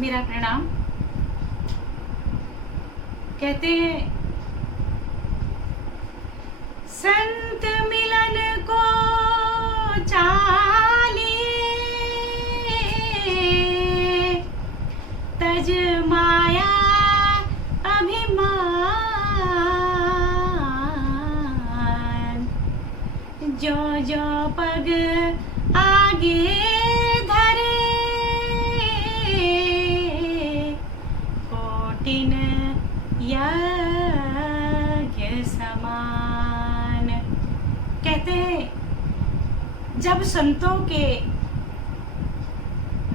मेरा प्रणाम। कहते हैं संत मिलन को चालिए, तज माया अभिमान, जो जो पग आगे धरे, कोटिन यज्ञ समान। कहते हैं जब संतों के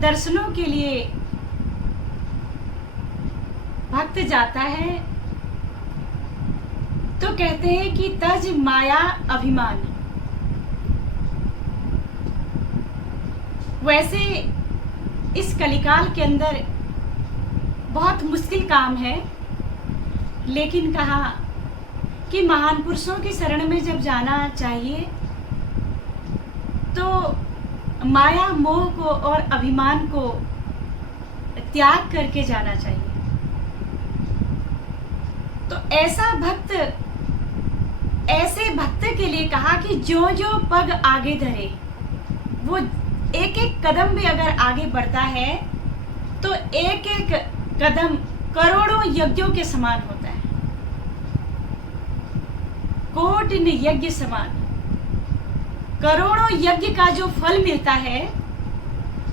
दर्शनों के लिए भक्त जाता है तो कहते हैं कि तज माया अभिमान। वैसे इस कलिकाल के अंदर बहुत मुश्किल काम है, लेकिन कहा कि महान पुरुषों की शरण में जब जाना चाहिए तो माया मोह को और अभिमान को त्याग करके जाना चाहिए। तो ऐसे भक्त के लिए कहा कि जो जो पग आगे धरे, वो एक एक कदम भी अगर आगे बढ़ता है तो एक एक कदम करोड़ों यज्ञों के समान होता है, कोटिन यज्ञ समान। करोड़ों यज्ञ का जो फल मिलता है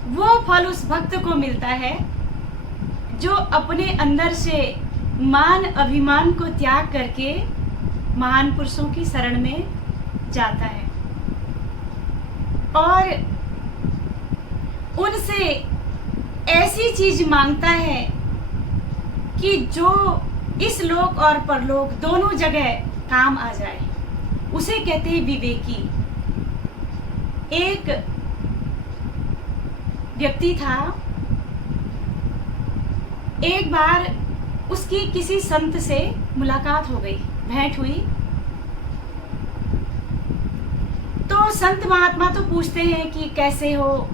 वो फल उस भक्त को मिलता है जो अपने अंदर से मान अभिमान को त्याग करके महान पुरुषों की शरण में जाता है और उनसे ऐसी चीज मांगता है कि जो इस लोक और परलोक दोनों जगह काम आ जाए। उसे कहते हैं विवेकी। एक व्यक्ति था, एक बार उसकी किसी संत से मुलाकात हो गई, भेंट हुई। तो संत महात्मा तो पूछते हैं कि कैसे हो,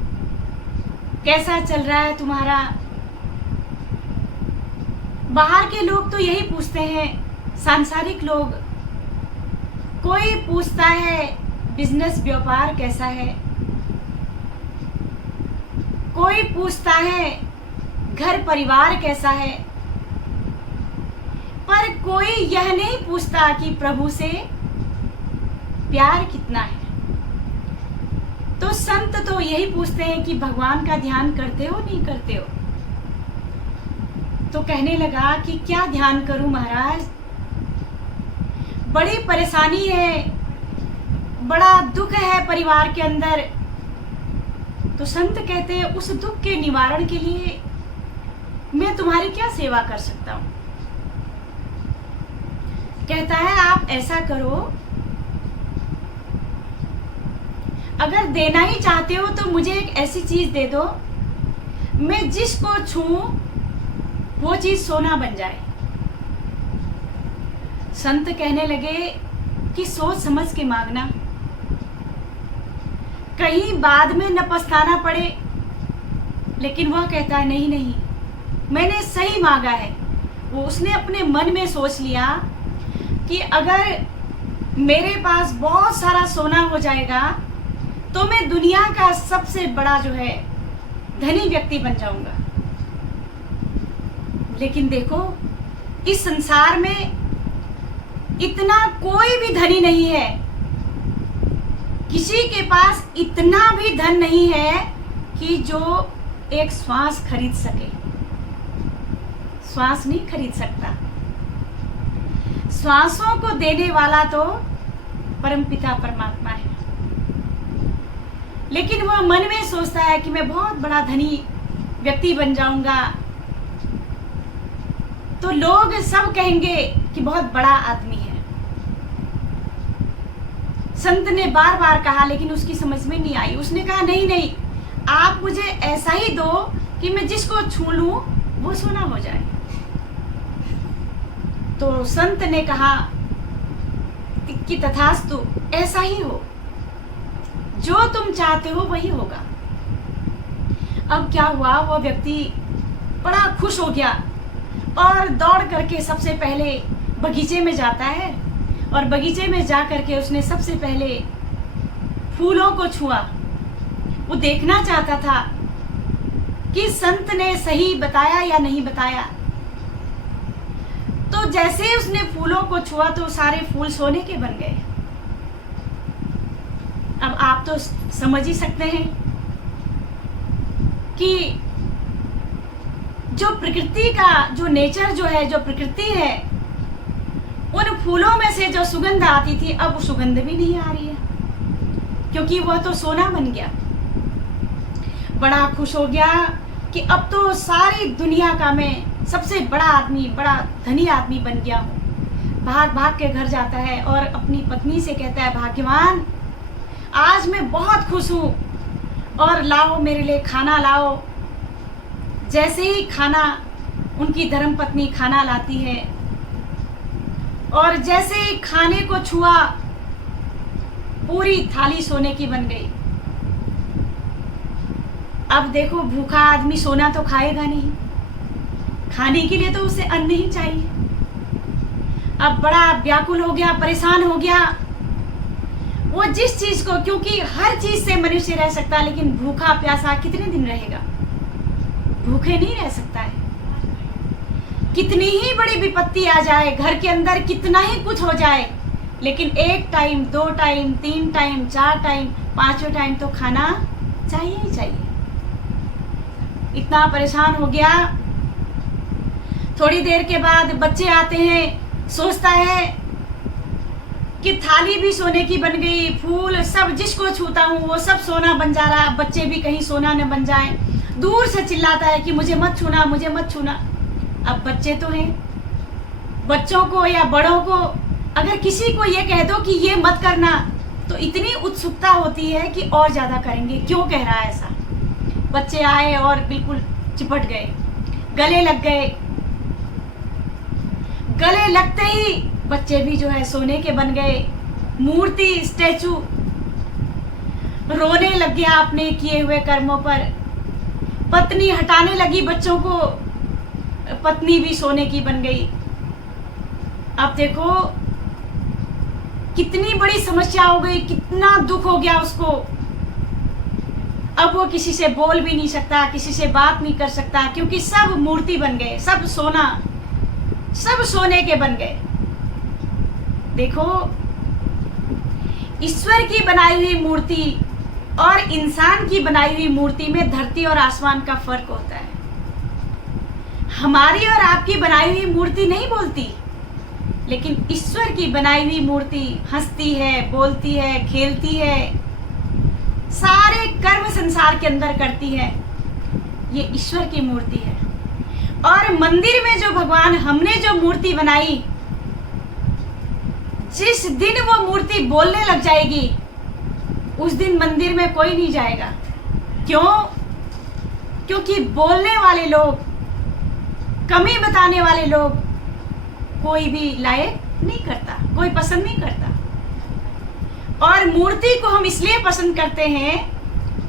कैसा चल रहा है तुम्हारा। बाहर के लोग तो यही पूछते हैं, सांसारिक लोग। कोई पूछता है बिजनेस व्यापार कैसा है, कोई पूछता है घर परिवार कैसा है, पर कोई यह नहीं पूछता कि प्रभु से प्यार कितना है। तो संत तो यही पूछते हैं कि भगवान का ध्यान करते हो नहीं करते हो। तो कहने लगा कि क्या ध्यान करूं महाराज, बड़ी परेशानी है, बड़ा दुख है परिवार के अंदर। तो संत कहते हैं उस दुख के निवारण के लिए मैं तुम्हारी क्या सेवा कर सकता हूं। कहता है आप ऐसा करो, अगर देना ही चाहते हो तो मुझे एक ऐसी चीज दे दो, मैं जिसको छूऊं वो चीज सोना बन जाए। संत कहने लगे कि सोच समझ के मांगना, कहीं बाद में न पछताना पड़े। लेकिन वह कहता है नहीं नहीं, मैंने सही मांगा है। वो उसने अपने मन में सोच लिया कि अगर मेरे पास बहुत सारा सोना हो जाएगा तो मैं दुनिया का सबसे बड़ा जो है धनी व्यक्ति बन जाऊंगा। लेकिन देखो इस संसार में इतना कोई भी धनी नहीं है, किसी के पास इतना भी धन नहीं है कि जो एक श्वास खरीद सके। श्वास नहीं खरीद सकता। श्वासों को देने वाला तो परमपिता परमात्मा है। लेकिन वह मन में सोचता है कि मैं बहुत बड़ा धनी व्यक्ति बन जाऊंगा तो लोग सब कहेंगे कि बहुत बड़ा आदमी है। संत ने बार बार कहा लेकिन उसकी समझ में नहीं आई। उसने कहा नहीं नहीं, आप मुझे ऐसा ही दो कि मैं जिसको छू लूं वो सोना हो जाए। तो संत ने कहा कि तथास्तु, ऐसा ही हो, जो तुम चाहते हो वही होगा। अब क्या हुआ, वो व्यक्ति बड़ा खुश हो गया और दौड़ करके सबसे पहले बगीचे में जाता है और बगीचे में जा करके उसने सबसे पहले फूलों को छुआ। वो देखना चाहता था कि संत ने सही बताया या नहीं बताया। तो जैसे ही उसने फूलों को छुआ तो सारे फूल सोने के बन गए। अब आप तो समझ ही सकते हैं कि जो प्रकृति का जो नेचर जो है, जो प्रकृति है, उन फूलों में से जो सुगंध आती थी अब वो सुगंध भी नहीं आ रही है, क्योंकि वह तो सोना बन गया। बड़ा खुश हो गया कि अब तो सारी दुनिया का मैं सबसे बड़ा आदमी, बड़ा धनी आदमी बन गया हूँ। भाग भाग के घर जाता है और अपनी पत्नी से कहता है, भाग्यवान आज मैं बहुत खुश हूँ और लाओ मेरे लिए खाना लाओ। जैसे ही खाना, उनकी धर्मपत्नी खाना लाती है और जैसे ही खाने को छुआ पूरी थाली सोने की बन गई। अब देखो, भूखा आदमी सोना तो खाएगा नहीं, खाने के लिए तो उसे अन्न ही चाहिए। अब बड़ा व्याकुल हो गया, परेशान हो गया। वो जिस चीज को, क्योंकि हर चीज से मनुष्य रह सकता है, लेकिन भूखा प्यासा कितने दिन रहेगा? भूखे नहीं रह सकता है। कितनी ही बड़ी विपत्ति आ जाए, घर के अंदर कितना ही कुछ हो जाए, लेकिन 1 टाइम, 2 टाइम, 3 टाइम, 4 टाइम, 5वें टाइम तो खाना चाहिए ही चाहिए। इतना परेशान हो गया। थोड़ी देर के बाद बच्चे आते हैं, सोचता है कि थाली भी सोने की बन गई, फूल सब जिसको छूता हूँ वो सब सोना बन जा रहा, बच्चे भी कहीं सोना न बन जाए। दूर से चिल्लाता है कि मुझे मत छूना, मुझे मत छूना। अब बच्चे तो हैं, बच्चों को या बड़ों को अगर किसी को ये कह दो कि ये मत करना तो इतनी उत्सुकता होती है कि और ज्यादा करेंगे, क्यों कह रहा है ऐसा। बच्चे आए और बिल्कुल चिपट गए, गले लग गए। गले लगते ही बच्चे भी जो है सोने के बन गए, मूर्ति, स्टैचू। रोने लग गया अपने किए हुए कर्मों पर। पत्नी हटाने लगी बच्चों को, पत्नी भी सोने की बन गई। अब देखो कितनी बड़ी समस्या हो गई, कितना दुख हो गया उसको। अब वो किसी से बोल भी नहीं सकता, किसी से बात नहीं कर सकता, क्योंकि सब मूर्ति बन गए, सब सोना, सब सोने के बन गए। देखो, ईश्वर की बनाई हुई मूर्ति और इंसान की बनाई हुई मूर्ति में धरती और आसमान का फर्क होता है। हमारी और आपकी बनाई हुई मूर्ति नहीं बोलती, लेकिन ईश्वर की बनाई हुई मूर्ति हंसती है, बोलती है, खेलती है, सारे कर्म संसार के अंदर करती है। ये ईश्वर की मूर्ति है। और मंदिर में जो भगवान, हमने जो मूर्ति बनाई, जिस दिन वो मूर्ति बोलने लग जाएगी उस दिन मंदिर में कोई नहीं जाएगा। क्यों? क्योंकि बोलने वाले लोग, कमी बताने वाले लोग कोई भी लायक नहीं करता, कोई पसंद नहीं करता। और मूर्ति को हम इसलिए पसंद करते हैं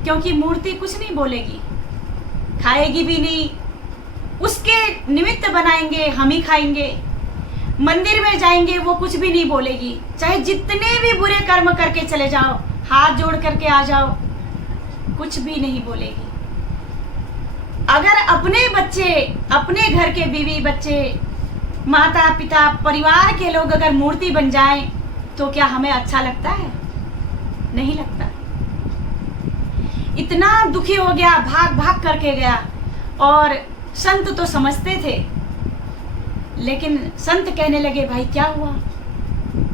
क्योंकि मूर्ति कुछ नहीं बोलेगी, खाएगी भी नहीं, उसके निमित्त बनाएंगे, हम ही खाएंगे। मंदिर में जाएंगे, वो कुछ भी नहीं बोलेगी, चाहे जितने भी बुरे कर्म करके चले जाओ, हाथ जोड़ करके आ जाओ, कुछ भी नहीं बोलेगी। अगर अपने बच्चे, अपने घर के बीवी बच्चे, माता पिता, परिवार के लोग अगर मूर्ति बन जाएं तो क्या हमें अच्छा लगता है? नहीं लगता। इतना दुखी हो गया, भाग भाग करके गया। और संत तो समझते थे, लेकिन संत कहने लगे, भाई क्या हुआ?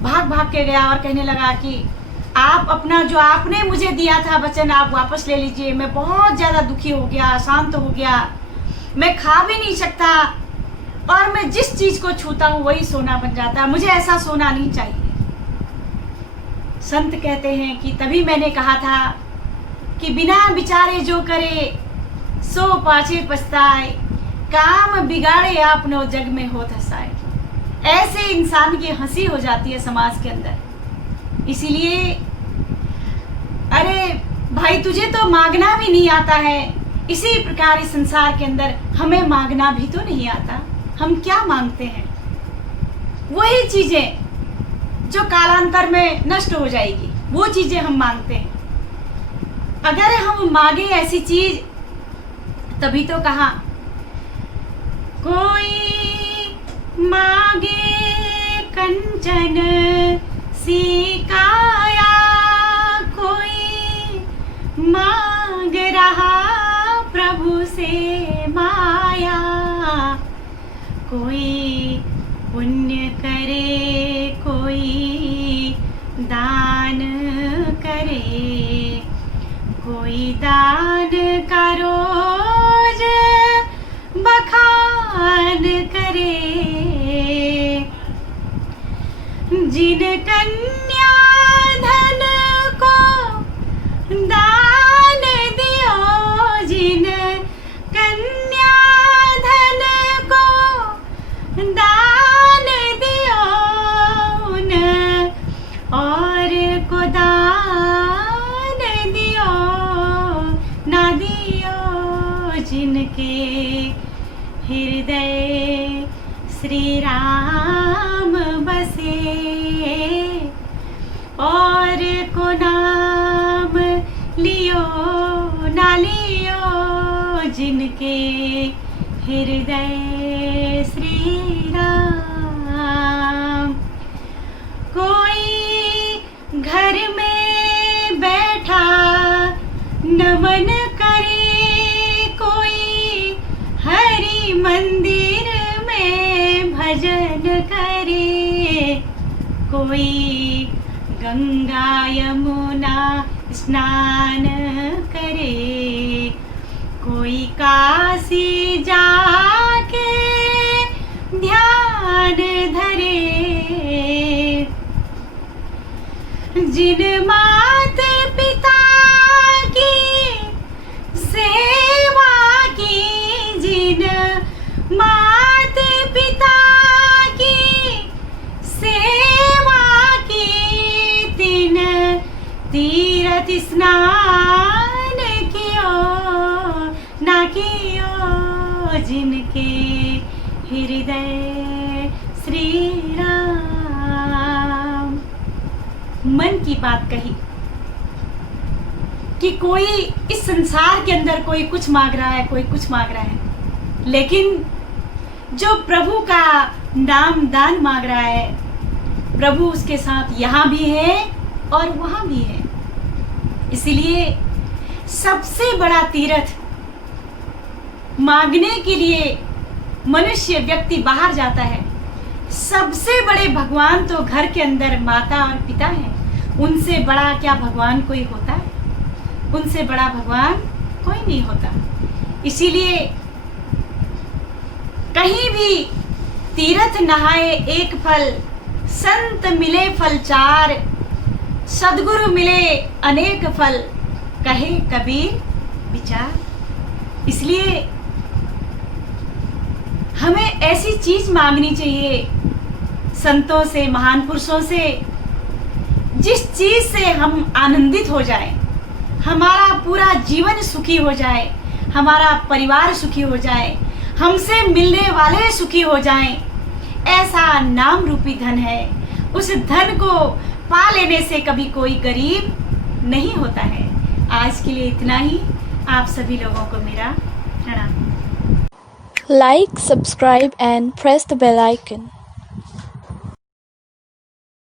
भाग भाग के गया और कहने लगा कि आप अपना जो आपने मुझे दिया था वचन, आप वापस ले लीजिए। मैं बहुत ज़्यादा दुखी हो गया, शांत हो गया, मैं खा भी नहीं सकता और मैं जिस चीज़ को छूता हूँ वही सोना बन जाता है, मुझे ऐसा सोना नहीं चाहिए। संत कहते हैं कि तभी मैंने कहा था कि बिना विचारे जो करे सो पाछे पछताए, काम बिगाड़े आपनो जग में होत हंसाए। ऐसे इंसान की हंसी हो जाती है समाज के अंदर। इसीलिए, अरे भाई तुझे तो मांगना भी नहीं आता है, इसी प्रकार इस संसार के अंदर हमें मांगना भी तो नहीं आता। हम क्या मांगते हैं? वही चीजें जो कालांतर में नष्ट हो जाएगी, वो चीजें हम मांगते हैं। अगर हम मांगे ऐसी चीज, तभी तो कहा कोई मांगे कंचन सी काया, कोई मांग रहा प्रभु से माया, कोई पुण्य करे कोई दान करे, कोई दान का रोज बखान करे। जिन कन्या धन को दान दियो, जिन कन्या धन को दान दियो, उन और को दान दियो ना दियो, जिनके हृदय श्री राम बसे, और को नाम लियो ना लियो, जिनके हृदय श्री राम। कोई घर में बैठा नमन करे, कोई हरि मंदिर में भजन करे, कोई गंगा यमुना स्नान करे, कोई काशी जाके ध्यान धरे। जिन मात पिता की सेवा की, जिन मात पिता की सेवा की, तिन तीर्थ स्नान कियो ना कियो, जिनके हृदय श्री राम। मन की बात कही कि कोई इस संसार के अंदर कोई कुछ मांग रहा है, कोई कुछ मांग रहा है, लेकिन जो प्रभु का नाम दान मांग रहा है, प्रभु उसके साथ यहाँ भी है और वहाँ भी है। इसलिए सबसे बड़ा तीर्थ मांगने के लिए मनुष्य व्यक्ति बाहर जाता है। सबसे बड़े भगवान तो घर के अंदर माता और पिता हैं। उनसे बड़ा क्या भगवान कोई होता है? उनसे बड़ा भगवान कोई नहीं होता। इसीलिए कहीं भी तीर्थ नहाए एक फल, संत मिले फल चार, सद्गुरु मिले अनेक फल, कहे कबीर विचार। इसलिए हमें ऐसी चीज मांगनी चाहिए संतों से, महान पुरुषों से, जिस चीज से हम आनंदित हो जाए, हमारा पूरा जीवन सुखी हो जाए, हमारा परिवार सुखी हो जाए, हमसे मिलने वाले सुखी हो जाएं। ऐसा नाम रूपी धन है। उस धन को पा लेने से कभी कोई गरीब नहीं होता है। आज के लिए इतना ही। आप सभी लोगों को मेरा प्रणाम। Like, subscribe and press the bell icon.